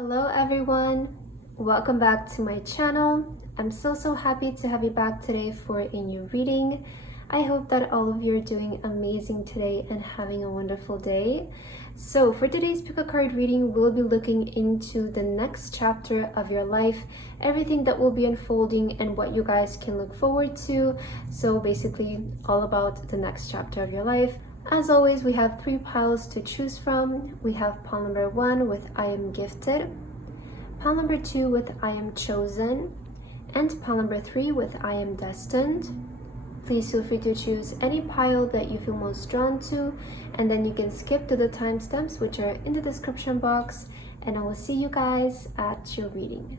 Hello everyone, welcome back to my channel. I'm so happy to have you back today for a new reading. I hope that all of you are doing amazing today and having a wonderful day. So for today's pick a card reading, we'll be looking into the next chapter of your life, everything that will be unfolding and what you guys can look forward to. So basically all about the next chapter of your life. As always, we have 3 piles to choose from. We have pile number 1 with I am gifted, pile number 2 with I am chosen, and pile number 3 with I am destined. Please feel free to choose any pile that you feel most drawn to, and then you can skip to the timestamps which are in the description box, and I will see you guys at your reading.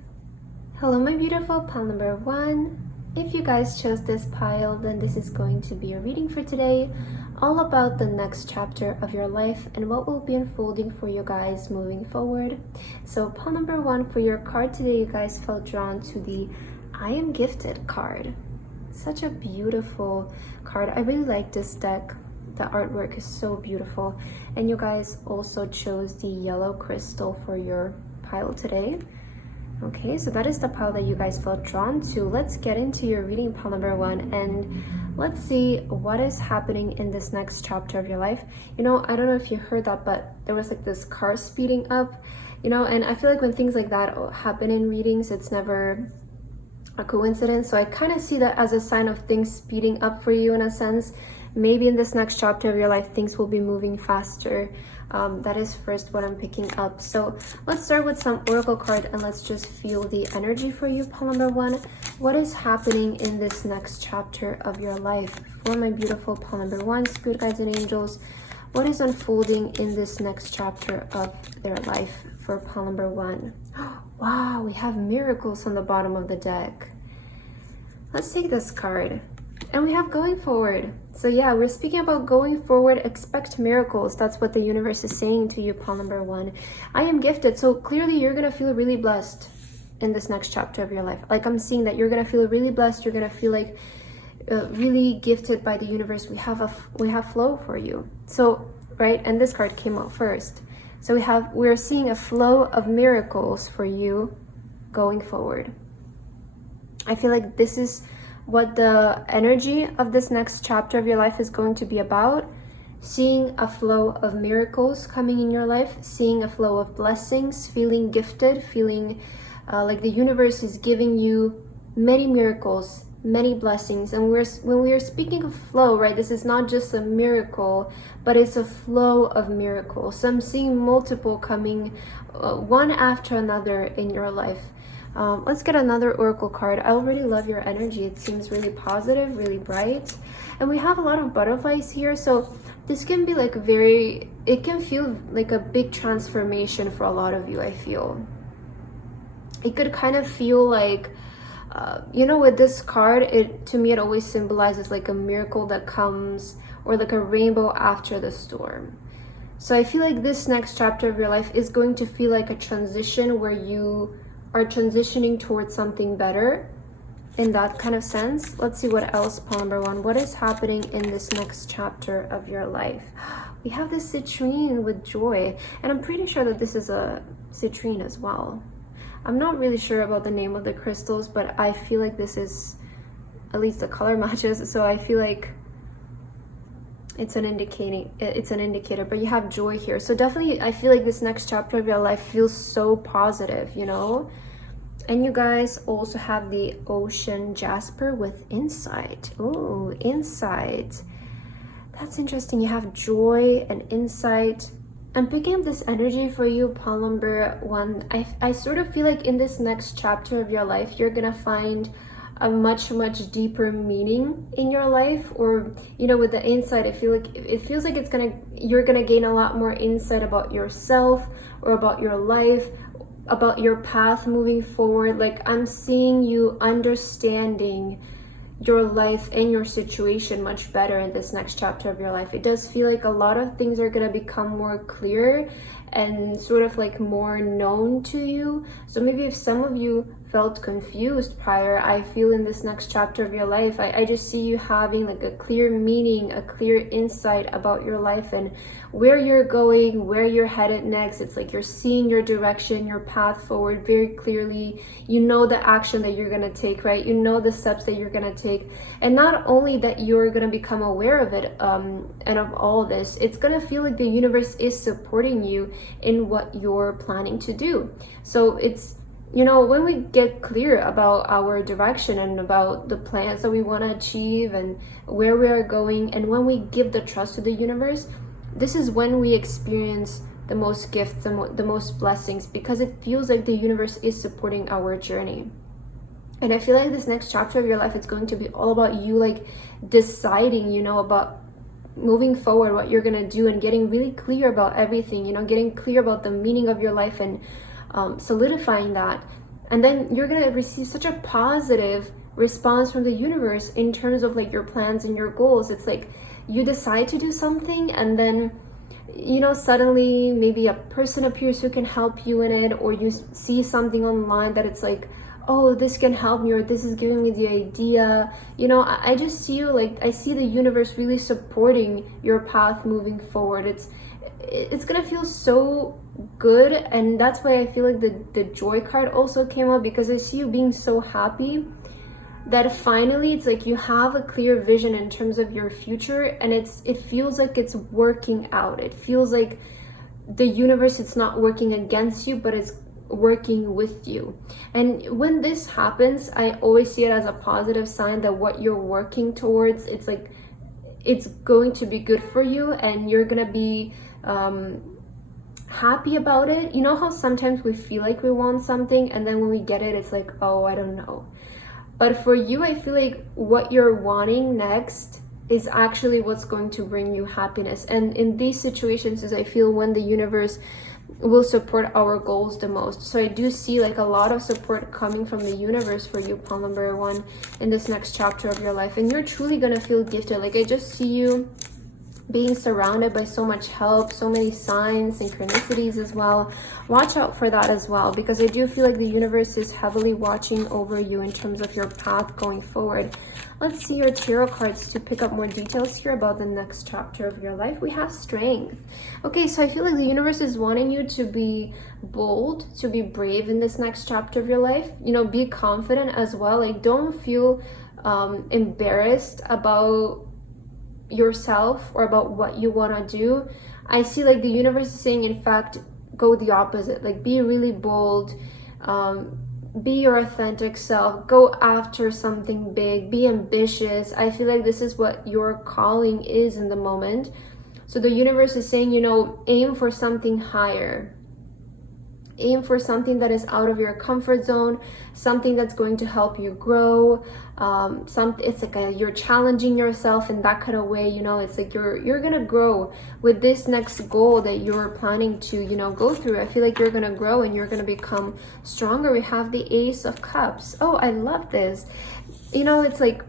Hello my beautiful pile number 1. If you guys chose this pile, then this is going to be a reading for today, all about the next chapter of your life and what will be unfolding for you guys moving forward. So pile number 1 for your card today, you guys felt drawn to the I am gifted card. Such a beautiful card. I really like this deck. The artwork is so beautiful. And you guys also chose the yellow crystal for your pile today. Okay, so that is the pile that you guys felt drawn to. Let's get into your reading, pile number 1, and let's see what is happening in this next chapter of your life. You know, I don't know if you heard that, but there was like this car speeding up, you know, and I feel like when things like that happen in readings, it's never a coincidence. So I kind of see that as a sign of things speeding up for you in a sense. Maybe in this next chapter of your life, things will be moving faster. That is first what I'm picking up. So let's start with some oracle card and let's just feel the energy for you, pile number 1. What is happening in this next chapter of your life for my beautiful pile number 1, spirit guides and angels? What is unfolding in this next chapter of their life for pile number 1? Wow, we have miracles on the bottom of the deck. Let's take this card. And we have going forward. So yeah, we're speaking about going forward, expect miracles. That's what the universe is saying to you, pile number 1. I am gifted. So clearly you're going to feel really blessed in this next chapter of your life. Like I'm seeing that you're going to feel really blessed. You're going to feel like really gifted by the universe. We have flow for you. So, right? And this card came out first. So we're seeing a flow of miracles for you going forward. I feel like this is what the energy of this next chapter of your life is going to be about. Seeing a flow of miracles coming in your life, seeing a flow of blessings, feeling gifted, feeling like the universe is giving you many miracles, many blessings. And when we are speaking of flow, right, this is not just a miracle, but it's a flow of miracles. So I'm seeing multiple coming one after another in your life. Let's get another oracle card. I already love your energy. It seems really positive, really bright. And we have a lot of butterflies here. So this can be like it can feel like a big transformation for a lot of you, I feel. It could kind of feel like, you know, with this card, to me, it always symbolizes like a miracle that comes, or like a rainbow after the storm. So I feel like this next chapter of your life is going to feel like a transition where you are transitioning towards something better in that kind of sense. Let's see what else, pile number 1. What is happening in this next chapter of your life? We have this citrine with joy, and I'm pretty sure that this is a citrine as well. I'm not really sure about the name of the crystals, but I feel like this is, at least the color matches, so I feel like it's an indicator. But you have joy here, so definitely I feel like this next chapter of your life feels so positive, you know. And you guys also have the ocean jasper with insight. Oh, insight, that's interesting. You have joy and insight. I'm picking up this energy for you, pile number 1. I sort of feel like in this next chapter of your life, you're gonna find a much deeper meaning in your life, or you know, with the insight, it feels like you're gonna gain a lot more insight about yourself, or about your life, about your path moving forward. Like I'm seeing you understanding your life and your situation much better in this next chapter of your life. It does feel like a lot of things are going to become more clear, and sort of like more known to you. So maybe if some of you felt confused prior, I feel in this next chapter of your life, I just see you having like a clear meaning, a clear insight about your life and where you're going, where you're headed next. It's like you're seeing your direction, your path forward very clearly. You know the action that you're gonna take, right? You know the steps that you're gonna take. And not only that you're gonna become aware of it and of all this, it's gonna feel like the universe is supporting you in what you're planning to do. So it's, you know, when we get clear about our direction and about the plans that we want to achieve and where we are going, and when we give the trust to the universe, this is when we experience the most gifts and the most blessings, because it feels like the universe is supporting our journey. And I feel like this next chapter of your life, it's going to be all about you like deciding, you know, about moving forward, what you're gonna do, and getting really clear about everything, you know, getting clear about the meaning of your life and solidifying that. And then you're gonna receive such a positive response from the universe in terms of like your plans and your goals. It's like you decide to do something, and then, you know, suddenly maybe a person appears who can help you in it, or you see something online that it's like, oh, this can help me, or this is giving me the idea. You know, I just see you like, I see the universe really supporting your path moving forward. It's gonna feel so good. And that's why I feel like the joy card also came up, because I see you being so happy that finally it's like you have a clear vision in terms of your future, and it feels like it's working out. It feels like the universe, it's not working against you, but it's working with you. And when this happens, I always see it as a positive sign that what you're working towards, it's like it's going to be good for you, and you're gonna be happy about it. You know how sometimes we feel like we want something, and then when we get it, it's like, oh, I don't know. But for you, I feel like what you're wanting next is actually what's going to bring you happiness. And in these situations is I feel when the universe will support our goals the most. So I do see like a lot of support coming from the universe for you, pile number 1, in this next chapter of your life. And you're truly gonna feel gifted. Like I just see you being surrounded by so much help, so many signs, synchronicities as well. Watch out for that as well, because I do feel like the universe is heavily watching over you in terms of your path going forward. Let's see your tarot cards to pick up more details here about the next chapter of your life. We have strength. Okay, so I feel like the universe is wanting you to be bold, to be brave in this next chapter of your life. You know, be confident as well. Like don't feel embarrassed about yourself or about what you want to do. I see like the universe is saying, in fact, go the opposite. Like be really bold, be your authentic self, go after something big, be ambitious. I feel like this is what your calling is in the moment. So the universe is saying, you know, aim for something higher. Aim for something that is out of your comfort zone, something that's going to help you grow. It's like you're challenging yourself in that kind of way, you know. It's like you're gonna grow with this next goal that you're planning to, you know, go through. I feel like you're gonna grow and you're gonna become stronger. We have the Ace of Cups. Oh, I love this. You know, it's like,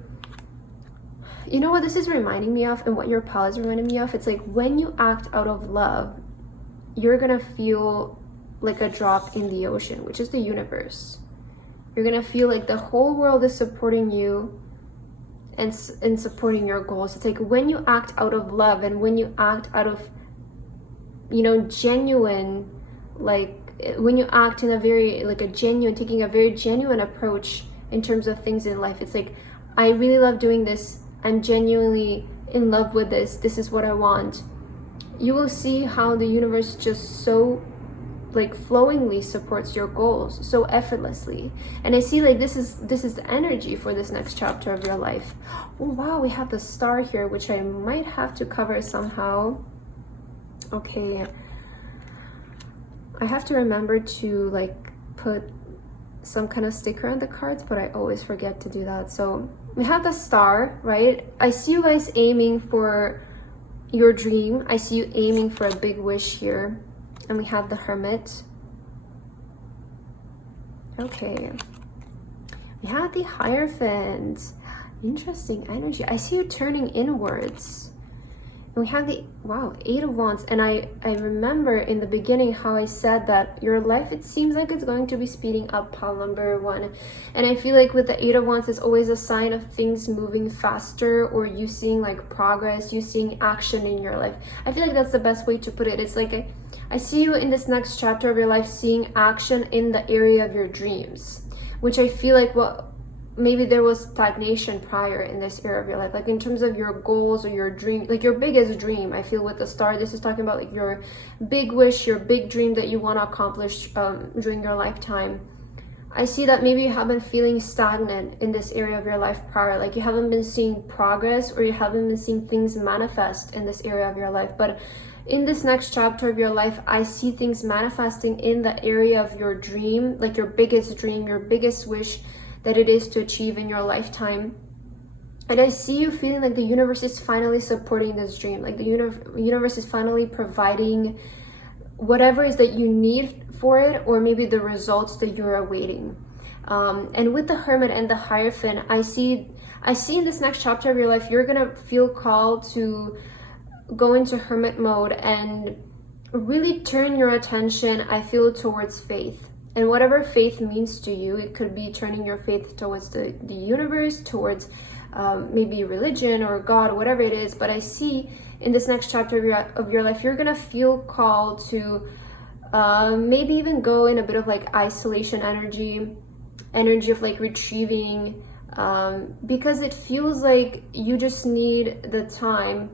you know what this is reminding me of, and what your pile is reminding me of? It's like when you act out of love, you're gonna feel like a drop in the ocean, which is the universe. You're gonna feel like the whole world is supporting you and supporting your goals. It's like when you act out of love and when you act out of, you know, genuine, like when you act in a very, like a genuine, taking a very genuine approach in terms of things in life. It's like, I really love doing this. I'm genuinely in love with this. This is what I want. You will see how the universe just so like flowingly supports your goals so effortlessly. And I see like this is the energy for this next chapter of your life. Oh wow, we have the Star here, which I might have to cover somehow. Okay, I have to remember to like put some kind of sticker on the cards, but I always forget to do that. So we have the Star, right? I see you guys aiming for your dream. I see you aiming for a big wish here. And we have the Hermit. Okay. We have the Hierophant. Interesting energy. I see you turning inwards. And we have the, wow, 8 of Wands. And I remember in the beginning how I said that your life, it seems like it's going to be speeding up, pile number 1. And I feel like with the 8 of Wands, it's always a sign of things moving faster, or you seeing like progress, you seeing action in your life. I feel like that's the best way to put it. It's like I see you in this next chapter of your life seeing action in the area of your dreams, which I feel like, well, maybe there was stagnation prior in this area of your life, like in terms of your goals or your dream, like your biggest dream. I feel with the star, this is talking about like your big wish, your big dream that you want to accomplish during your lifetime. I see that maybe you have been feeling stagnant in this area of your life prior, like you haven't been seeing progress, or you haven't been seeing things manifest in this area of your life. But in this next chapter of your life, I see things manifesting in the area of your dream, like your biggest dream, your biggest wish that it is to achieve in your lifetime. And I see you feeling like the universe is finally supporting this dream, like the universe is finally providing whatever is that you need for it, or maybe the results that you're awaiting. And with the Hermit and the Hierophant, I see in this next chapter of your life, you're gonna feel called to go into Hermit mode and really turn your attention, I feel, towards faith. And whatever faith means to you, it could be turning your faith towards the universe, towards maybe religion or God, whatever it is. But I see in this next chapter of your life, you're gonna feel called to maybe even go in a bit of like isolation energy of like retrieving, because it feels like you just need the time,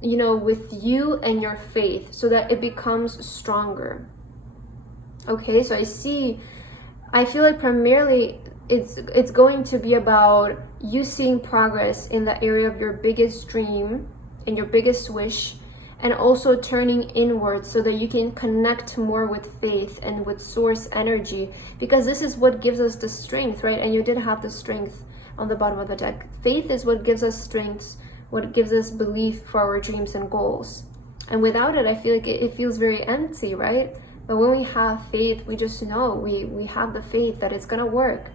you know, with you and your faith, so that it becomes stronger. Okay, so I feel like primarily it's going to be about you seeing progress in the area of your biggest dream and your biggest wish, and also turning inward so that you can connect more with faith and with source energy, because this is what gives us the strength, right? And you did have the strength on the bottom of the deck. Faith is what gives us strength, what gives us belief for our dreams and goals. And without it, I feel like it feels very empty, right? But when we have faith, we just know we have the faith that it's gonna work.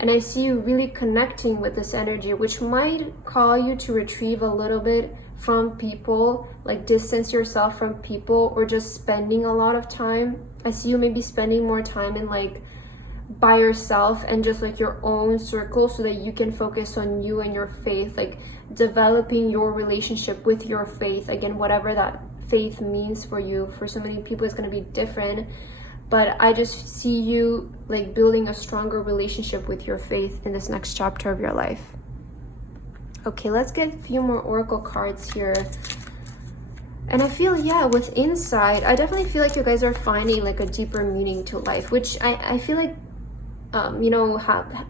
And I see you really connecting with this energy, which might call you to retrieve a little bit from people, like distance yourself from people, or just spending a lot of time. I see you maybe spending more time in like by yourself and just like your own circle, so that you can focus on you and your faith, like developing your relationship with your faith. Again, whatever that faith means for you. For so many people, it's going to be different, but I just see you like building a stronger relationship with your faith in this next chapter of your life. Okay, let's get a few more oracle cards here. And I feel, yeah, with insight, I definitely feel like you guys are finding like a deeper meaning to life, which I feel like you know,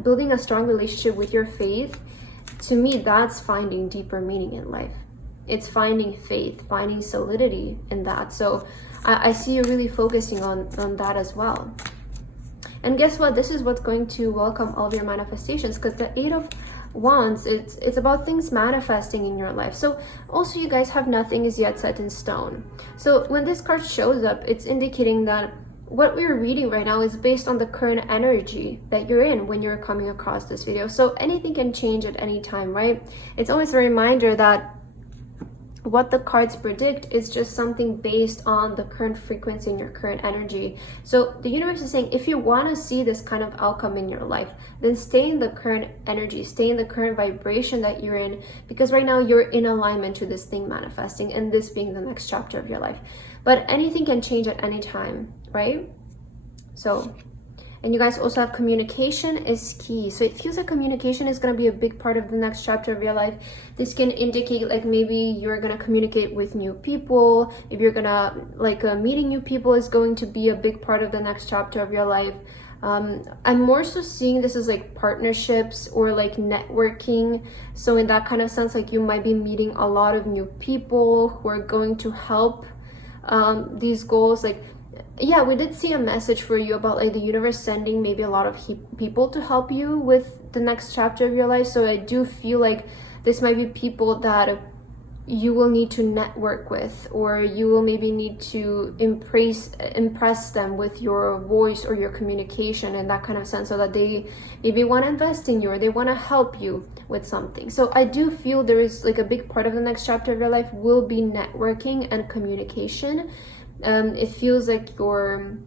building a strong relationship with your faith, to me, that's finding deeper meaning in life. It's finding faith, finding solidity in that. So I see you really focusing on that as well. And guess what? This is what's going to welcome all of your manifestations, because the 8 of Wands, it's about things manifesting in your life. So also, you guys have nothing is yet set in stone. So when this card shows up, it's indicating that what we're reading right now is based on the current energy that you're in when you're coming across this video. So anything can change at any time, right? It's always a reminder that what the cards predict is just something based on the current frequency and your current energy. So the universe is saying, if you want to see this kind of outcome in your life, then stay in the current energy, stay in the current vibration that you're in, because right now you're in alignment to this thing manifesting, and this being the next chapter of your life. But anything can change at any time, right? So, and you guys also have communication is key. So it feels like communication is going to be a big part of the next chapter of your life. This can indicate like maybe you're going to communicate with new people. If you're going to like meeting new people is going to be a big part of the next chapter of your life. I'm more so seeing this as like partnerships or like networking. So in that kind of sense, like you might be meeting a lot of new people who are going to help these goals. Like, yeah, we did see a message for you about like the universe sending maybe a lot of people to help you with the next chapter of your life. So I do feel like this might be people that you will need to network with, or you will maybe need to impress them with your voice or your communication in that kind of sense, so that they maybe want to invest in you or they want to help you with something. So I do feel there is like a big part of the next chapter of your life will be networking and communication. It feels like your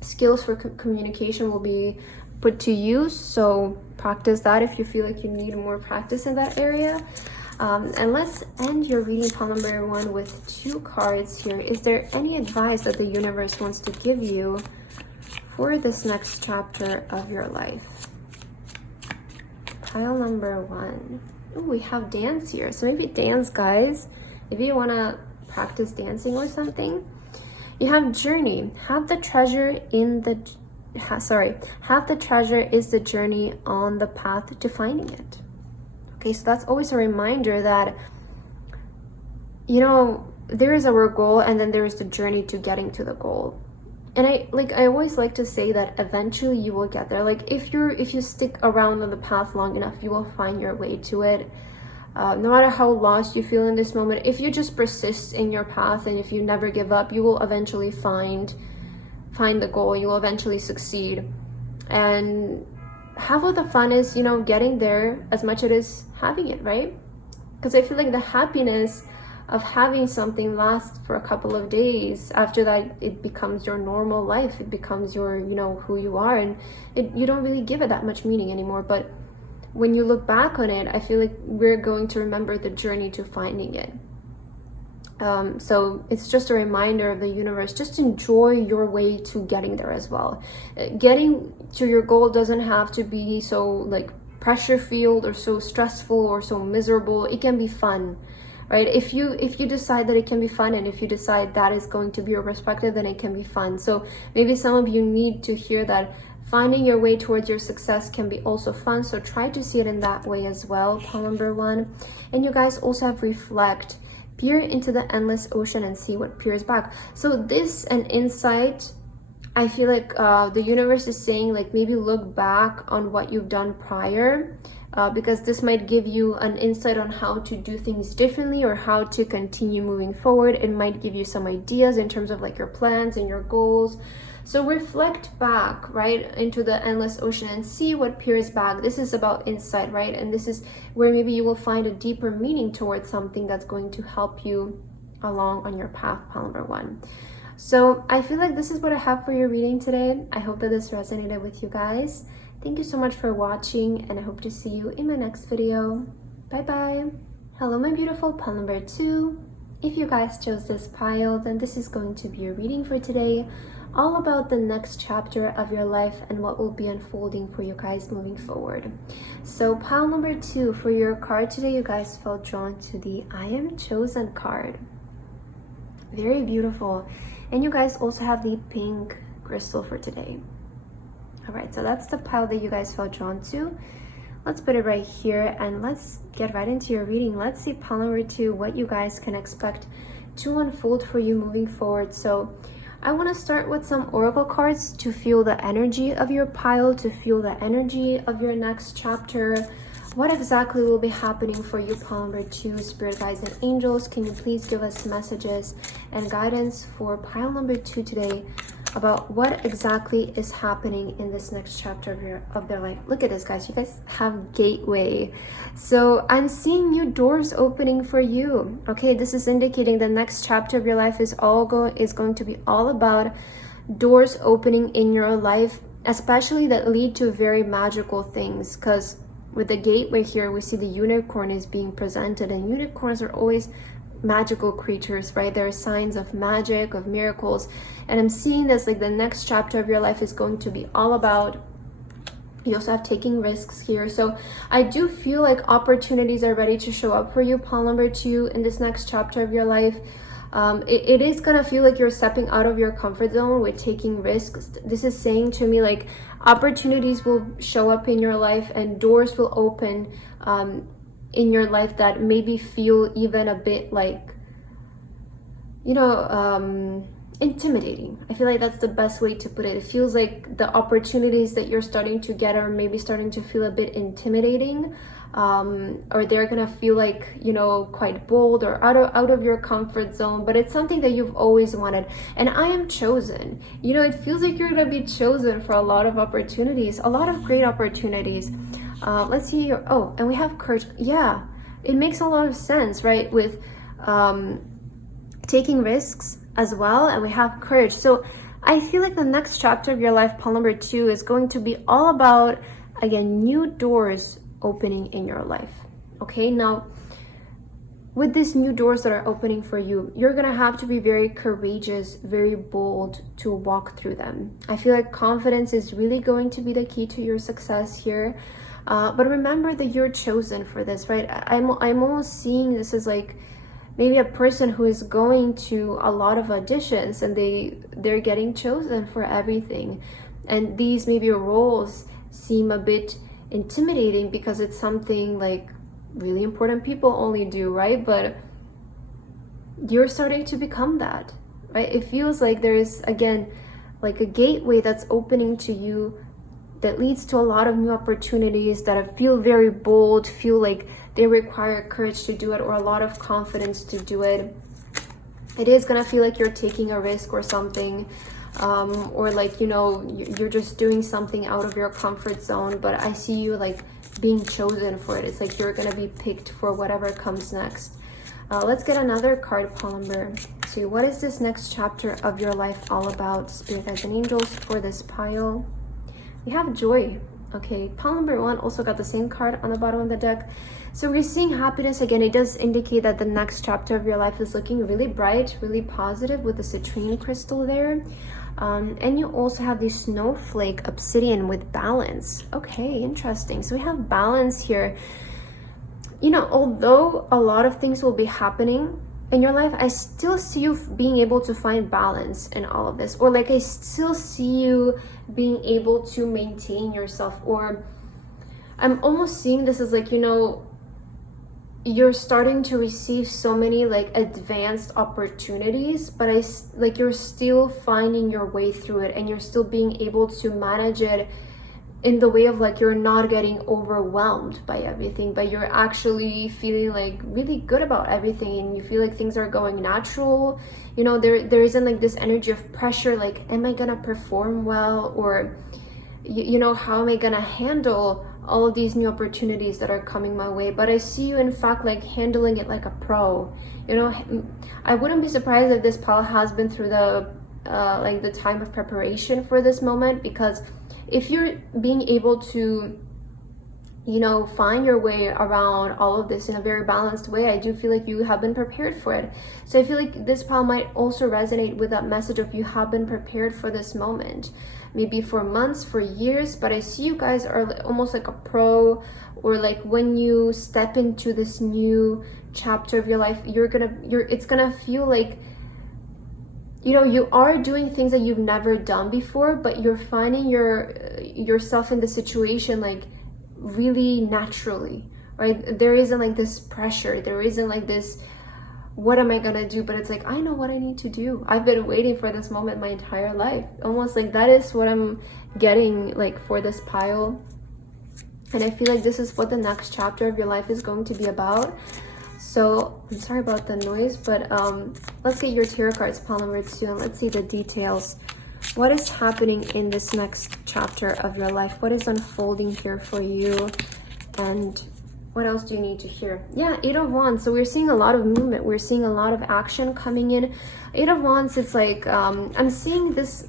skills for communication will be put to use, so practice that if you feel like you need more practice in that area. And let's end your reading, pile number 1, with 2 cards here. Is there any advice that the universe wants to give you for this next chapter of your life? Pile number 1. Oh, we have dance here. So maybe dance, guys. Maybe you want to practice dancing or something. You have journey. Have the treasure is the journey on the path to finding it. Okay, so that's always a reminder that, you know, there is our goal and then there is the journey to getting to the goal. And I always like to say that eventually you will get there. Like if you stick around on the path long enough, you will find your way to it. No matter how lost you feel in this moment, if you just persist in your path and if you never give up, you will eventually find the goal. You will eventually succeed. And half of the fun is, you know, getting there as much as it is having it, right? Because I feel like the happiness of having something lasts for a couple of days. After that, it becomes your normal life. It becomes your, you know, who you are, and you don't really give it that much meaning anymore. But when you look back on it, I feel like we're going to remember the journey to finding it. So it's just a reminder of the universe, just enjoy your way to getting there as well. Getting to your goal doesn't have to be so like pressure filled or so stressful or so miserable. It can be fun, right? If you decide that it can be fun, and if you decide that is going to be your perspective, then it can be fun. So maybe some of you need to hear that finding your way towards your success can be also fun. So try to see it in that way as well, pile number 1. And you guys also have reflect. Peer into the endless ocean and see what peers back. So this an insight. I feel like the universe is saying, like, maybe look back on what you've done prior, because this might give you an insight on how to do things differently or how to continue moving forward. It might give you some ideas in terms of like your plans and your goals. So reflect back, right, into the endless ocean and see what peers back. This is about insight, right? And this is where maybe you will find a deeper meaning towards something that's going to help you along on your path, pile number 1. So I feel like this is what I have for your reading today. I hope that this resonated with you guys. Thank you so much for watching, and I hope to see you in my next video. Bye bye. Hello, my beautiful pile number 2. If you guys chose this pile, then this is going to be your reading for today, all about the next chapter of your life and what will be unfolding for you guys moving forward. So pile number 2, for your card today, you guys felt drawn to the I Am Chosen card. Very beautiful. And you guys also have the pink crystal for today. All right, so that's the pile that you guys felt drawn to. Let's put it right here and let's get right into your reading. Let's see pile number 2, what you guys can expect to unfold for you moving forward. So I want to start with some oracle cards to feel the energy of your pile, to feel the energy of your next chapter. What exactly will be happening for you, pile number 2, spirit guides and angels? Can you please give us messages and guidance for pile number 2 today about what exactly is happening in this next chapter of their life? Look at this, guys. You guys have gateway. So I'm seeing new doors opening for you. Okay, this is indicating the next chapter of your life is going to be all about doors opening in your life, especially that lead to very magical things. Because with the gateway here, we see the unicorn is being presented, and unicorns are always magical creatures, right? They're signs of magic, of miracles. And I'm seeing this like the next chapter of your life is going to be all about, you also have taking risks here. So I do feel like opportunities are ready to show up for you, pile number 2, in this next chapter of your life. It is gonna feel like you're stepping out of your comfort zone with taking risks. This is saying to me like opportunities will show up in your life and doors will open in your life that maybe feel even a bit like, you know, intimidating. I feel like that's the best way to put it. It feels like the opportunities that you're starting to get are maybe starting to feel a bit intimidating. or they're gonna feel like, you know, quite bold or out of your comfort zone, but it's something that you've always wanted. And I am chosen. You know, it feels like you're gonna be chosen for a lot of opportunities, a lot of great opportunities. Let's see your, oh, and we have courage. Yeah, it makes a lot of sense, right? With taking risks as well, and we have courage. So I feel like the next chapter of your life, pile number 2, is going to be all about, again, new doors opening in your life. Okay, now with these new doors that are opening for you, you're gonna have to be very courageous, very bold to walk through them. I feel like confidence is really going to be the key to your success here. But remember that you're chosen for this, right? I'm almost seeing this as like maybe a person who is going to a lot of auditions and they're getting chosen for everything. And these maybe roles seem a bit intimidating because it's something like really important people only do, right? But you're starting to become that, right? It feels like there's, again, like a gateway that's opening to you that leads to a lot of new opportunities that feel very bold, feel like they require courage to do it or a lot of confidence to do it. It is gonna feel like you're taking a risk or something, or like, you know, you're just doing something out of your comfort zone, but I see you like being chosen for it. It's like you're gonna be picked for whatever comes next. Let's get another card, pile number 2. What is this next chapter of your life all about, spirit guides and angels, for this pile? We have joy. Okay, pile number 1 also got the same card on the bottom of the deck. So we're seeing happiness again. It does indicate that the next chapter of your life is looking really bright, really positive with the citrine crystal there. And you also have the snowflake obsidian with balance. Okay, interesting. So we have balance here. You know, although a lot of things will be happening in your life, I still see you being able to find balance in all of this. Or like I still see you being able to maintain yourself. Or I'm almost seeing this as like, you know, you're starting to receive so many like advanced opportunities, but like you're still finding your way through it, and you're still being able to manage it in the way of like you're not getting overwhelmed by everything, but you're actually feeling like really good about everything, and you feel like things are going natural. You know, there isn't like this energy of pressure, like, am I gonna perform well, or you know, how am I gonna handle all of these new opportunities that are coming my way? But I see you in fact like handling it like a pro. You know, I wouldn't be surprised if this pile has been through the like the time of preparation for this moment, because if you're being able to, you know, find your way around all of this in a very balanced way, I do feel like you have been prepared for it. So I feel like this pile might also resonate with that message of you have been prepared for this moment, maybe for months, for years. But I see you guys are almost like a pro, or like when you step into this new chapter of your life, it's gonna feel like, you know, you are doing things that you've never done before, but you're finding yourself in the situation like really naturally, right? There isn't like this pressure, there isn't like this, what am I gonna do? But it's like, I know what I need to do. I've been waiting for this moment my entire life. Almost like that is what I'm getting like for this pile. And I feel like this is what the next chapter of your life is going to be about. So I'm sorry about the noise, but let's get your tarot cards, pile number 2, and let's see the details. What is happening in this next chapter of your life? What is unfolding here for you? And what else do you need to hear? Yeah, 8 of Wands. So we're seeing a lot of movement. We're seeing a lot of action coming in. 8 of Wands, it's like, I'm seeing this,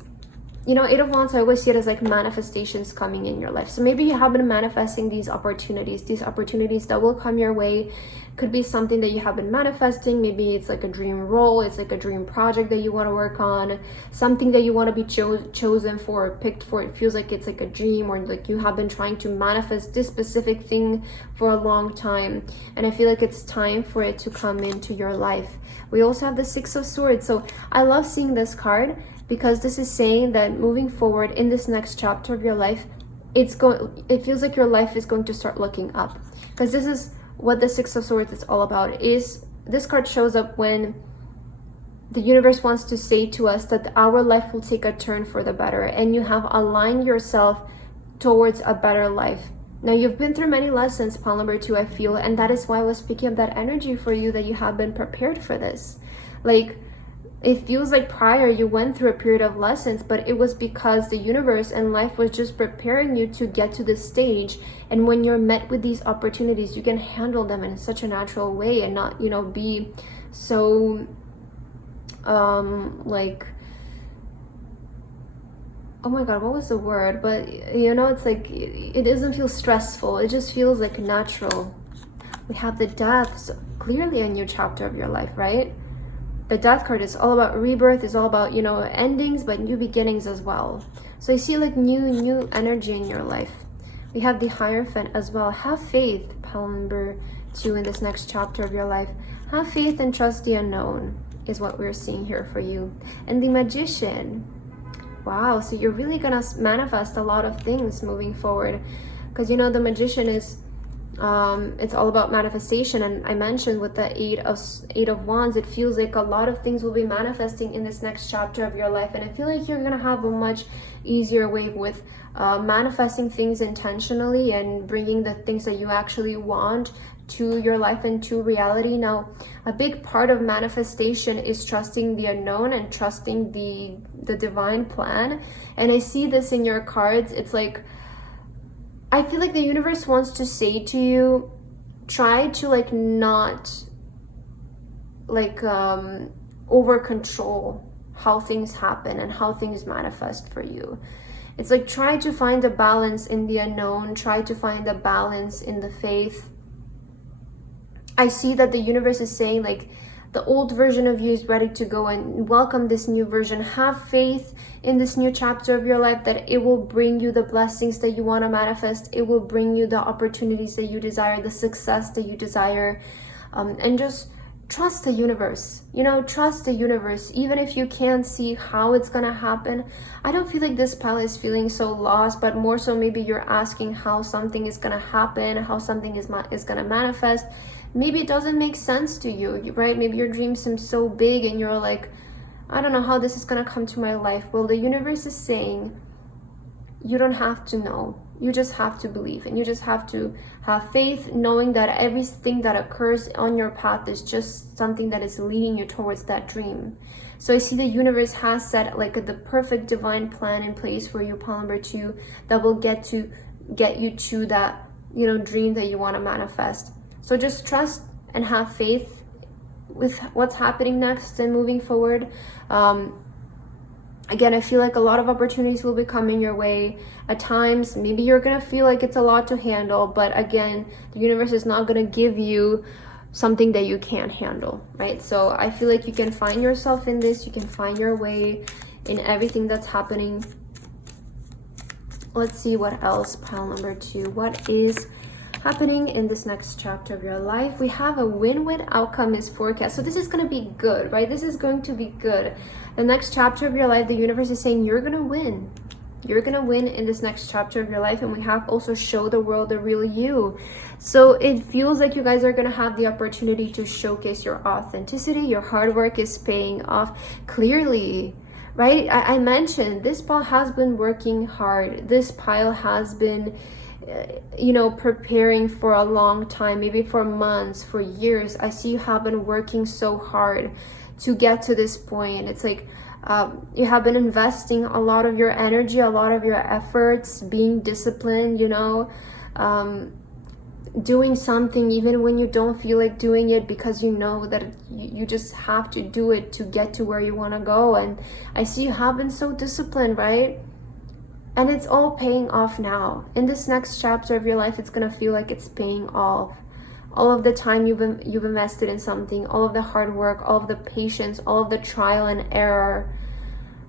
you know, 8 of Wands, I always see it as like manifestations coming in your life. So maybe you have been manifesting these opportunities that will come your way. Could be something that you have been manifesting. Maybe it's like a dream role, it's like a dream project that you want to work on, something that you want to be chosen for or picked for. It feels like it's like a dream, or like you have been trying to manifest this specific thing for a long time, and I feel like it's time for it to come into your life. We also have the 6 of Swords. So I love seeing this card because this is saying that moving forward in this next chapter of your life, it feels like your life is going to start looking up, because this is what the 6 of Swords is all about. Is this card shows up when the universe wants to say to us that our life will take a turn for the better, and you have aligned yourself towards a better life. Now, you've been through many lessons, pile number 2, I feel, and that is why I was picking up that energy for you, that you have been prepared for this. Like, it feels like prior you went through a period of lessons, but it was because the universe and life was just preparing you to get to this stage. And when you're met with these opportunities, you can handle them in such a natural way and not, you know, be so like, oh my god, what was the word? But you know, it's like it doesn't feel stressful. It just feels like natural. We have the Death, so clearly a new chapter of your life, right? The Death card is all about rebirth, is all about, you know, endings, but new beginnings as well. So I see like new energy in your life. We have the Hierophant as well. Have faith, pile number 2, in this next chapter of your life. Have faith and trust the unknown is what we're seeing here for you. And the Magician. Wow, so you're really gonna manifest a lot of things moving forward, because you know the Magician is it's all about manifestation. And I mentioned with the eight of Wands, it feels like a lot of things will be manifesting in this next chapter of your life, and I feel like you're gonna have a much easier way with manifesting things intentionally and bringing the things that you actually want to your life and to reality. Now, a big part of manifestation is trusting the unknown and trusting the divine plan. And I see this in your cards. It's like, I feel like the universe wants to say to you, try to like not like over control how things happen and how things manifest for you. It's like, try to find a balance in the unknown, try to find a balance in the faith. I see that the universe is saying like, the old version of you is ready to go and welcome this new version. Have faith in this new chapter of your life, that it will bring you the blessings that you want to manifest. It will bring you the opportunities that you desire, the success that you desire. And just trust the universe, you know, trust the universe. Even if you can't see how it's going to happen. I don't feel like this pile is feeling so lost, but more so maybe you're asking how something is going to happen, how something is going to manifest. Maybe it doesn't make sense to you, right? Maybe your dream seems so big and you're like, I don't know how this is going to come to my life. Well, the universe is saying you don't have to know. You just have to believe, and you just have to have faith, knowing that everything that occurs on your path is just something that is leading you towards that dream. So I see the universe has set like the perfect divine plan in place for you, pile number 2, that will get you to that, you know, dream that you want to manifest. So just trust and have faith with what's happening next and moving forward. Again, I feel like a lot of opportunities will be coming your way. At times, maybe you're going to feel like it's a lot to handle. But again, the universe is not going to give you something that you can't handle, right? So I feel like you can find yourself in this. You can find your way in everything that's happening. Let's see what else, pile number 2. What is happening in this next chapter of your life? We have a win-win outcome is forecast. So this is going to be good, right? This is going to be good. The next chapter of your life, the universe is saying you're going to win. You're going to win in this next chapter of your life. And we have also show the world the real you. So it feels like you guys are going to have the opportunity to showcase your authenticity. Your hard work is paying off clearly, right? I mentioned this pile has been working hard. This pile has been, you know, preparing for a long time, maybe for months, for years. I see you have been working so hard to get to this point. It's like you have been investing a lot of your energy, a lot of your efforts, being disciplined, you know, doing something even when you don't feel like doing it, because you know that you just have to do it to get to where you want to go. And I see you have been so disciplined, right? And it's all paying off now. In this next chapter of your life, it's going to feel like it's paying off. All of the time you've invested in something, all of the hard work, all of the patience, all of the trial and error,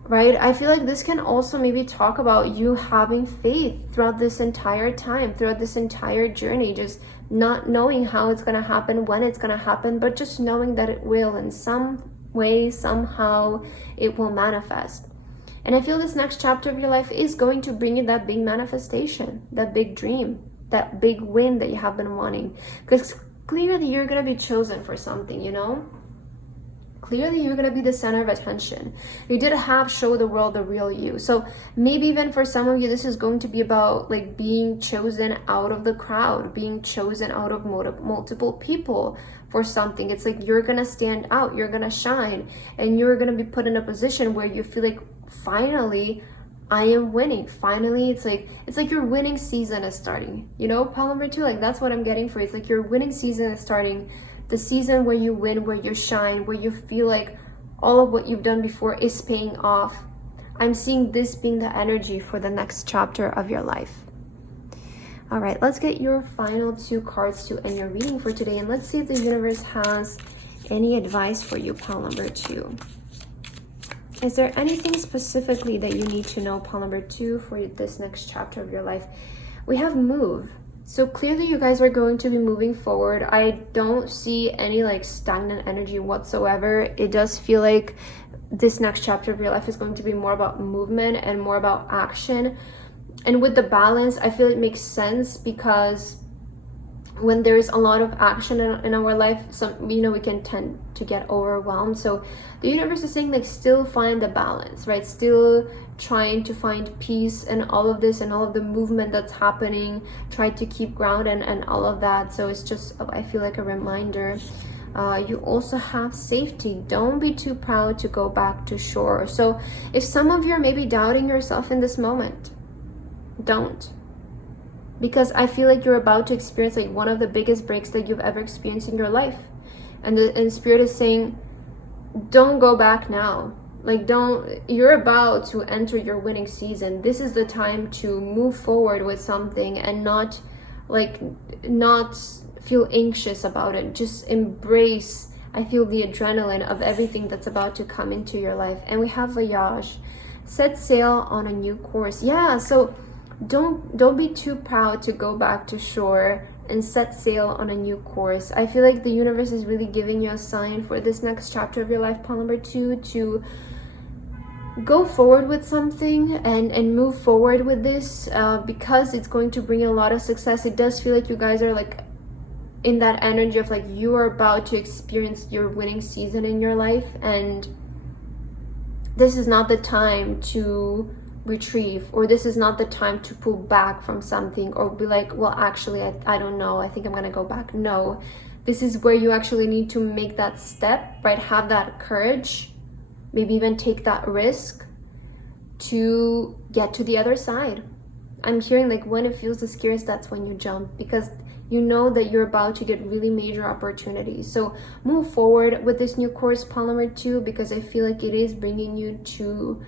right? I feel like this can also maybe talk about you having faith throughout this entire time, throughout this entire journey, just not knowing how it's going to happen, when it's going to happen, but just knowing that it will in some way, somehow, it will manifest. And I feel this next chapter of your life is going to bring you that big manifestation, that big dream, that big win that you have been wanting. Because clearly you're going to be chosen for something, you know? clearly you're going to be the center of attention. You did have show the world the real you. So maybe even for some of you, this is going to be about like being chosen out of the crowd, being chosen out of multiple people for something. It's like you're going to stand out, you're going to shine, and you're going to be put in a position where you feel like finally I am winning. Finally, it's like your winning season is starting. You know, pile number 2, like that's what I'm getting for you. It's like your winning season is starting. The season where you win, where you shine, where you feel like all of what you've done before is paying off. I'm seeing this being the energy for the next chapter of your life. All right, let's get your final 2 cards to end your reading for today. And let's see if the universe has any advice for you, pile number 2. Is there anything specifically that you need to know, pile number 2, for this next chapter of your life? We have move. So clearly you guys are going to be moving forward. I don't see any like stagnant energy whatsoever. It does feel like this next chapter of your life is going to be more about movement and more about action. And with the balance, I feel it makes sense because when there's a lot of action in our life, we can tend to get overwhelmed. So the universe is saying like still find the balance, right? Still trying to find peace and all of this and all of the movement that's happening. Try to keep ground and all of that. So it's just, I feel like a reminder. You also have safety. Don't be too proud to go back to shore. So if some of you are maybe doubting yourself in this moment, don't. Because I feel like you're about to experience like one of the biggest breaks that you've ever experienced in your life. And Spirit is saying, don't go back now. Like you're about to enter your winning season. This is the time to move forward with something and not feel anxious about it. Just embrace, I feel, the adrenaline of everything that's about to come into your life. And we have Voyage. Set sail on a new course. Yeah, so don't be too proud to go back to shore and set sail on a new course. I feel like the universe is really giving you a sign for this next chapter of your life, pile number 2, to go forward with something and move forward with this because it's going to bring you a lot of success. It does feel like you guys are like in that energy of like you are about to experience your winning season in your life, and this is not the time to retrieve, or this is not the time to pull back from something or be like, well, actually I don't know, I think I'm gonna go back. No, this is where you actually need to make that step, right? Have that courage, maybe even take that risk to get to the other side. I'm hearing like when it feels the scariest, that's when you jump, because you know that you're about to get really major opportunities. So move forward with this new course, pile number 2, because I feel like it is bringing you to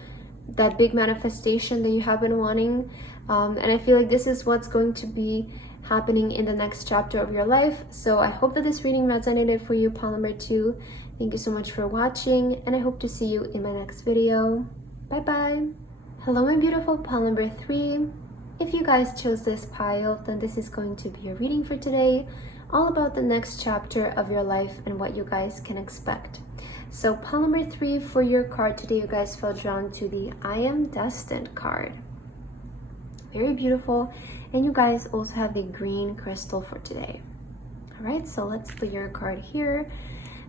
that big manifestation that you have been wanting. And I feel like this is what's going to be happening in the next chapter of your life. So I hope that this reading resonated for you, pile number 2. Thank you so much for watching, and I hope to see you in my next video. Bye bye. Hello, my beautiful pile number 3. If you guys chose this pile, then this is going to be your reading for today, all about the next chapter of your life and what you guys can expect. So pile number 3 for your card today, you guys felt drawn to the I Am Destined card. Very beautiful. And you guys also have the green crystal for today. All right, so let's put your card here.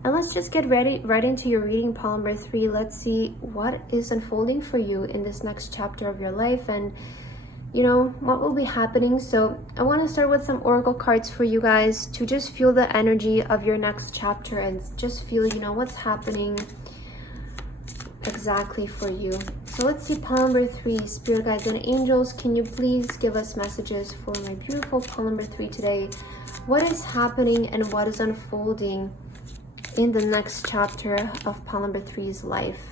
And let's just get ready right into your reading, pile number 3. Let's see what is unfolding for you in this next chapter of your life, and what will be happening. So I want to start with some oracle cards for you guys to just feel the energy of your next chapter and just feel what's happening exactly for you. So let's see, pile number 3, spirit guides and angels, can you please give us messages for my beautiful pile number 3 today? What is happening and what is unfolding in the next chapter of pile number 3's life?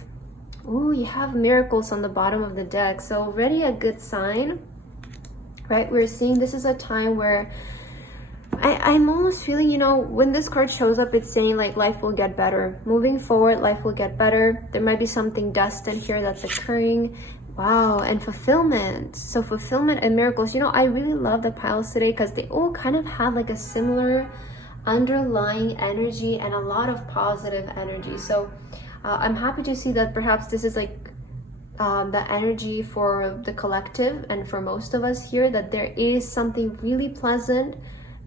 Ooh, you have miracles on the bottom of the deck, so already a good sign, right? We're seeing this is a time where I'm almost feeling, when this card shows up, it's saying like life will get better. Moving forward, life will get better. There might be something destined here that's occurring. Wow, and fulfillment. So fulfillment and miracles. I really love the piles today because they all kind of have like a similar underlying energy and a lot of positive energy. So I'm happy to see that perhaps this is like the energy for the collective and for most of us here, that there is something really pleasant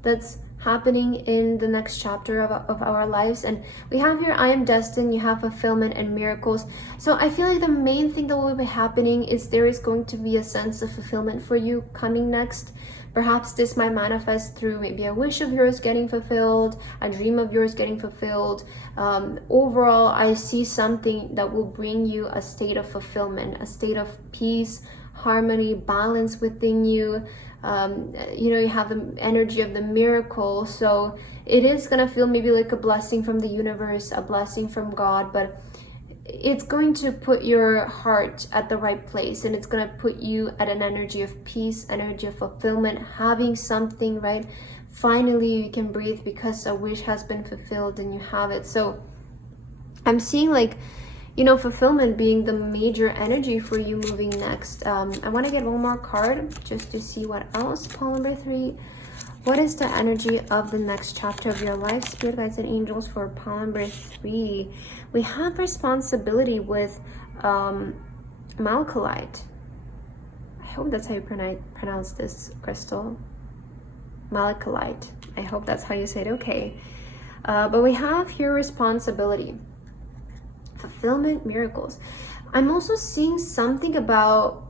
that's happening in the next chapter of our lives. And we have here, I am destined, you have fulfillment and miracles. So I feel like the main thing that will be happening is there is going to be a sense of fulfillment for you coming next. Perhaps this might manifest through maybe a wish of yours getting fulfilled, a dream of yours getting fulfilled. Overall, I see something that will bring you a state of fulfillment, a state of peace, harmony, balance within you. You have the energy of the miracle. So it is going to feel maybe like a blessing from the universe, a blessing from God, but it's going to put your heart at the right place, and it's going to put you at an energy of peace, energy of fulfillment, having something, right? Finally, you can breathe because a wish has been fulfilled and you have it. So I'm seeing like, fulfillment being the major energy for you moving next. I want to get one more card just to see what else. Pile number 3. What is the energy of the next chapter of your life? Spirit guides and angels for pile number 3. We have responsibility with malachite. I hope that's how you pronounce this crystal. Malachite. I hope that's how you say it. Okay. But we have here responsibility, fulfillment, miracles. I'm also seeing something about,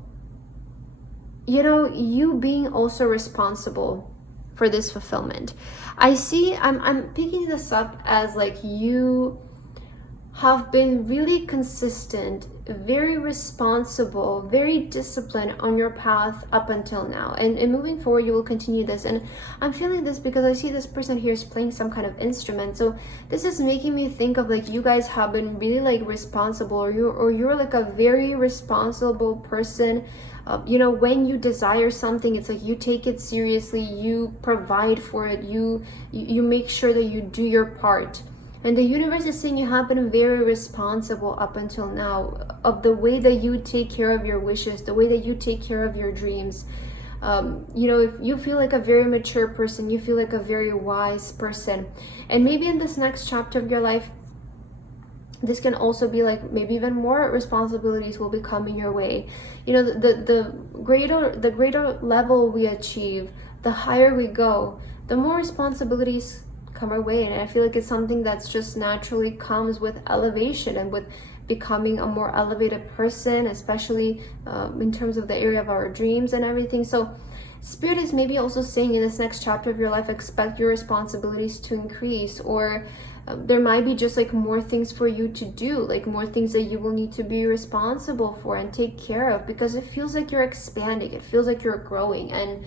you being also responsible for this fulfillment. I see, I'm picking this up as like you have been really consistent, very responsible, very disciplined on your path up until now. And moving forward, you will continue this. And I'm feeling this because I see this person here is playing some kind of instrument. So this is making me think of like you guys have been really like responsible, or you're like a very responsible person. When you desire something, it's like you take it seriously, you provide for it, you make sure that you do your part. And the universe is saying you have been very responsible up until now of the way that you take care of your wishes, the way that you take care of your dreams. If you feel like a very mature person, you feel like a very wise person. And maybe in this next chapter of your life, this can also be like maybe even more responsibilities will be coming your way. The greater level we achieve, the higher we go, the more responsibilities come our way. And I feel like it's something that's just naturally comes with elevation and with becoming a more elevated person, especially in terms of the area of our dreams and everything. So Spirit is maybe also saying in this next chapter of your life, expect your responsibilities to increase, or there might be just like more things for you to do, like more things that you will need to be responsible for and take care of, because it feels like you're expanding, it feels like you're growing, and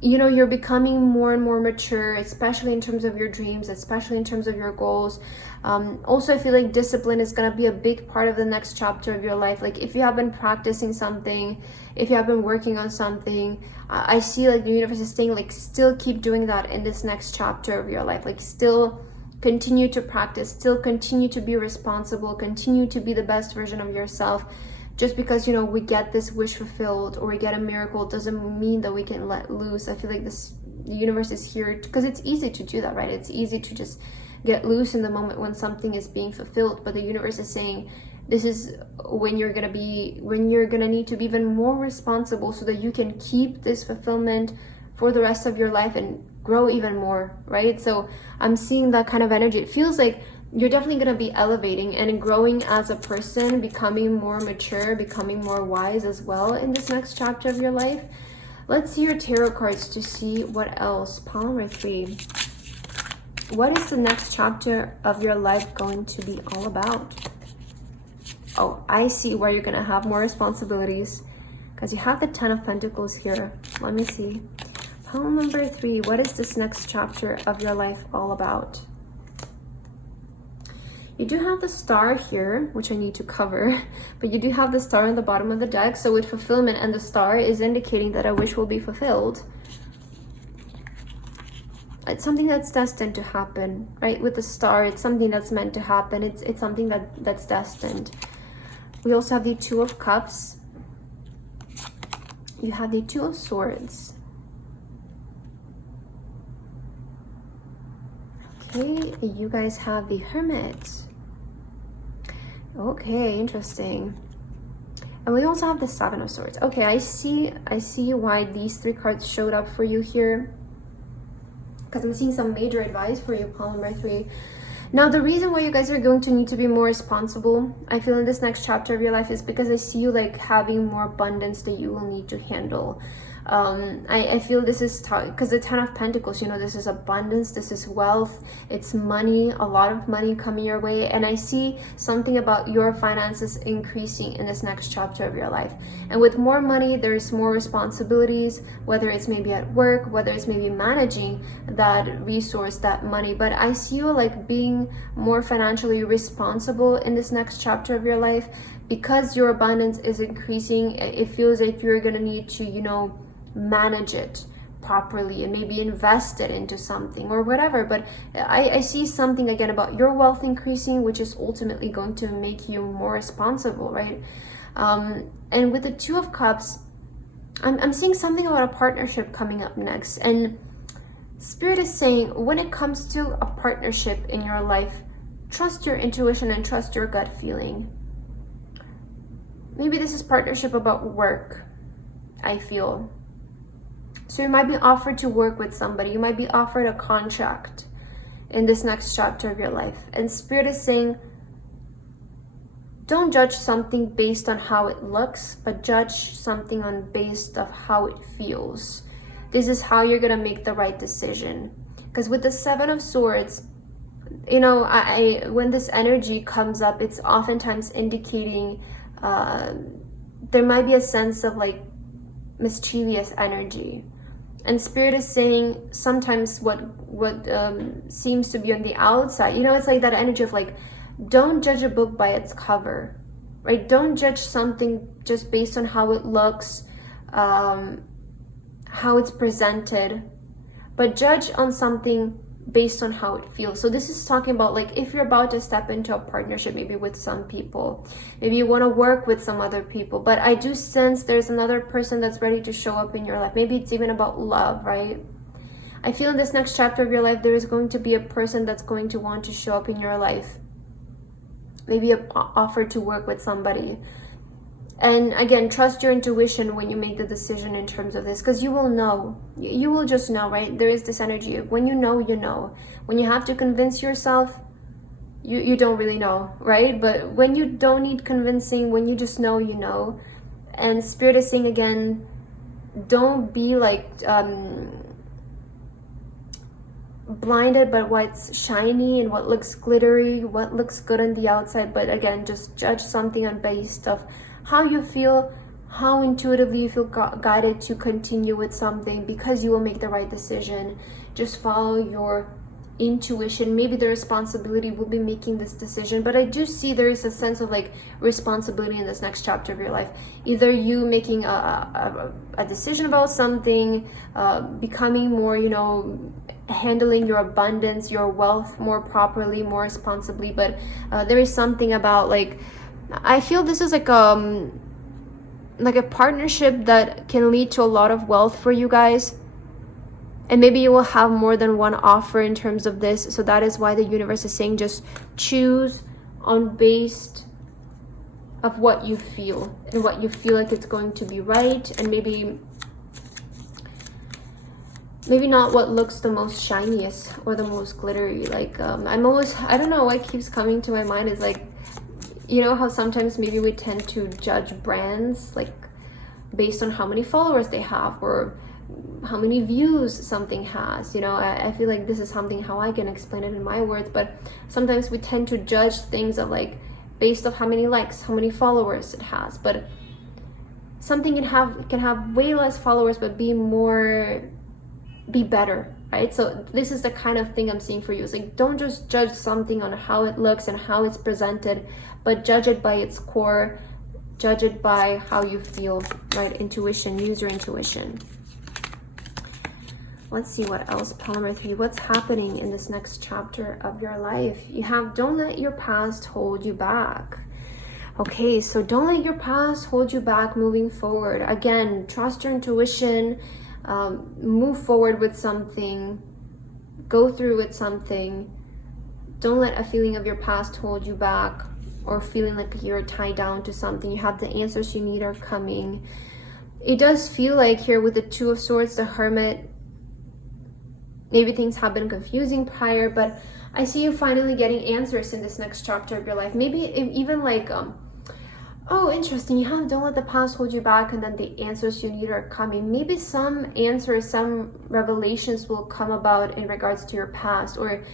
you're becoming more and more mature, especially in terms of your dreams, especially in terms of your goals. Also, I feel like discipline is going to be a big part of the next chapter of your life. Like if you have been practicing something, if you have been working on something, I see like the universe is saying like still keep doing that in this next chapter of your life. Like still continue to practice, still continue to be responsible, continue to be the best version of yourself. Just because, we get this wish fulfilled or we get a miracle doesn't mean that we can let loose. I feel like the universe is here because it's easy to do that, right? It's easy to just get loose in the moment when something is being fulfilled. But the universe is saying this is when you're gonna need to be even more responsible so that you can keep this fulfillment for the rest of your life and grow even more, right? So I'm seeing that kind of energy. It feels like you're definitely going to be elevating and growing as a person, becoming more mature, becoming more wise as well in this next chapter of your life. Let's see your tarot cards to see what else. Pile number 3. What is the next chapter of your life going to be all about? Oh, I see where you're going to have more responsibilities because you have the 10 of Pentacles here. Let me see. Pile number 3. What is this next chapter of your life all about? You do have the star here, which I need to cover, but you do have the star on the bottom of the deck. So with fulfillment and the star is indicating that a wish will be fulfilled. It's something that's destined to happen, right? With the star, it's something that's meant to happen. It's something that's destined. We also have the 2 of Cups. You have the 2 of Swords. Okay, you guys have the Hermit. Okay, interesting. And we also have the 7 of Swords. Okay, I see why these 3 cards showed up for you here. because I'm seeing some major advice for you, Paul number 3. Now, the reason why you guys are going to need to be more responsible, I feel, in this next chapter of your life is because I see you like having more abundance that you will need to handle. I feel this is because the 10 of Pentacles, you know, this is abundance, this is wealth, it's money, a lot of money coming your way. And I see something about your finances increasing in this next chapter of your life. And with more money, there's more responsibilities, whether it's maybe at work, whether it's maybe managing that resource, that money. But I see you like being more financially responsible in this next chapter of your life, because your abundance is increasing. It feels like you're gonna need to, you know, manage it properly and maybe invest it into something or whatever. But I see something again about your wealth increasing, which is ultimately going to make you more responsible, right? And with the 2 of Cups, I'm seeing something about a partnership coming up next. And Spirit is saying, when it comes to a partnership in your life, trust your intuition and trust your gut feeling. Maybe this is partnership about work, I feel. So you might be offered to work with somebody. You might be offered a contract in this next chapter of your life. And Spirit is saying, don't judge something based on how it looks, but judge something on based of how it feels. This is how you're going to make the right decision. Because with the 7 of Swords, you know, when this energy comes up, it's oftentimes indicating there might be a sense of like mischievous energy. And Spirit is saying sometimes what seems to be on the outside, you know, it's like that energy of like, don't judge a book by its cover, right? Don't judge something just based on how it looks, how it's presented, but judge on something based on how it feels. So this is talking about like if you're about to step into a partnership, maybe with some people, maybe you want to work with some other people, but I do sense there's another person that's ready to show up in your life. Maybe it's even about love, right? I feel in this next chapter of your life, there is going to be a person that's going to want to show up in your life. Maybe an offer to work with somebody. And again, trust your intuition when you make the decision in terms of this, because you will know. You will just know, right? There is this energy. When you know, you know. When you have to convince yourself, you don't really know, right? But when you don't need convincing, when you just know, you know. And Spirit is saying again, don't be like blinded by what's shiny and what looks glittery, what looks good on the outside. But again, just judge something on based of how you feel, how intuitively you feel guided to continue with something, because you will make the right decision. Just follow your intuition. Maybe the responsibility will be making this decision, but I do see there is a sense of like responsibility in this next chapter of your life. Either you making a decision about something, becoming more, you know, handling your abundance, your wealth more properly, more responsibly. But there is something about like, I feel this is like a partnership that can lead to a lot of wealth for you guys. And maybe you will have more than one offer in terms of this. So that is why the universe is saying just choose on based of what you feel and what you feel like it's going to be right. And maybe not what looks the most shiniest or the most glittery. Like I don't know what keeps coming to my mind is like, you know how sometimes maybe we tend to judge brands like based on how many followers they have or how many views something has. You know, I feel like this is something how I can explain it in my words, but sometimes we tend to judge things of like based on how many likes, how many followers it has. But something can have way less followers but be better, right? So this is the kind of thing I'm seeing for you. It's like, don't just judge something on how it looks and how it's presented, but judge it by its core, judge it by how you feel, right? Intuition, use your intuition. Let's see what else. Pile number 3, what's happening in this next chapter of your life? You have, don't let your past hold you back. Okay, so don't let your past hold you back moving forward. Again, trust your intuition, move forward with something, go through with something. Don't let a feeling of your past hold you back or feeling like you're tied down to something. You have the answers you need are coming. It does feel like here with the 2 of Swords, the Hermit, Maybe things have been confusing prior, but I see you finally getting answers in this next chapter of your life. Maybe even like, oh, interesting, you have don't let the past hold you back, and then the answers you need are coming. Maybe some answers, some revelations will come about in regards to your past, or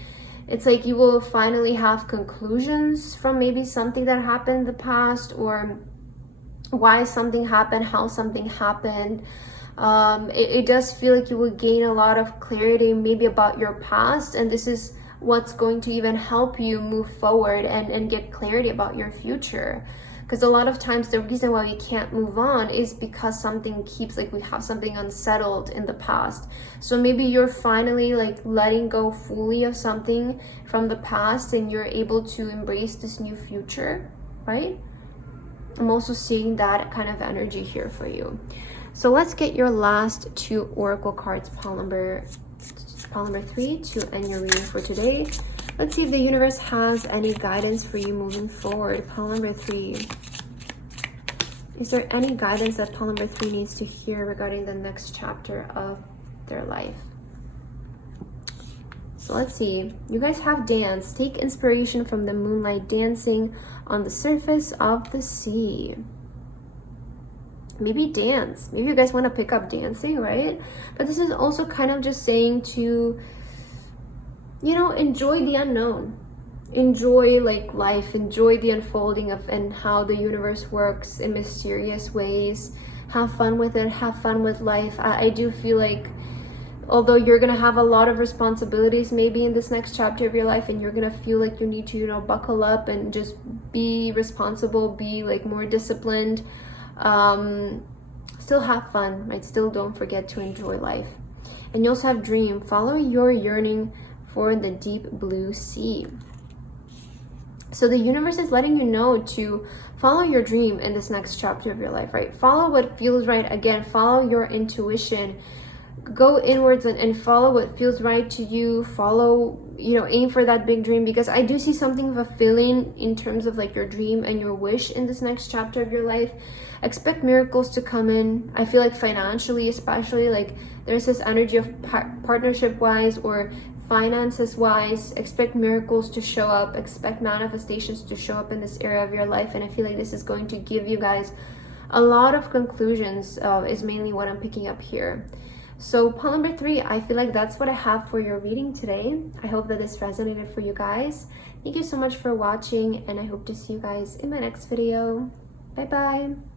it's like you will finally have conclusions from maybe something that happened in the past, or why something happened, how something happened. It does feel like you will gain a lot of clarity maybe about your past, and this is what's going to even help you move forward and get clarity about your future. Because a lot of times the reason why we can't move on is because something keeps, like we have something unsettled in the past. So maybe you're finally like letting go fully of something from the past, and you're able to embrace this new future, right? I'm also seeing that kind of energy here for you. So let's get your last 2 oracle cards, pile number 3, to end your reading for today. Let's see if the universe has any guidance for you moving forward. Pile number 3. Is there any guidance that pile number 3 needs to hear regarding the next chapter of their life? So let's see. You guys have dance. Take inspiration from the moonlight dancing on the surface of the sea. Maybe dance. Maybe you guys want to pick up dancing, right? But this is also kind of just saying to, you know, enjoy the unknown. Enjoy like life. Enjoy the unfolding of and how the universe works in mysterious ways. Have fun with it. Have fun with life. I do feel like, although you're going to have a lot of responsibilities maybe in this next chapter of your life, and you're going to feel like you need to, you know, buckle up and just be responsible, be like more disciplined. Still have fun, right? Still don't forget to enjoy life. And you also have dream. Follow your yearning for the deep blue sea. So the universe is letting you know to follow your dream in this next chapter of your life, right? Follow what feels right. Again, follow your intuition. Go inwards and follow what feels right to you. Follow, you know, aim for that big dream, because I do see something fulfilling in terms of like your dream and your wish in this next chapter of your life. Expect miracles to come in. I feel like financially, especially, like there's this energy of partnership wise or finances wise. Expect miracles to show up. Expect manifestations to show up in this area of your life. And I feel like this is going to give you guys a lot of conclusions, is mainly what I'm picking up here. So pile number 3, I feel like that's what I have for your reading today. I hope that this resonated for you guys. Thank you so much for watching, and I hope to see you guys in my next video. Bye bye.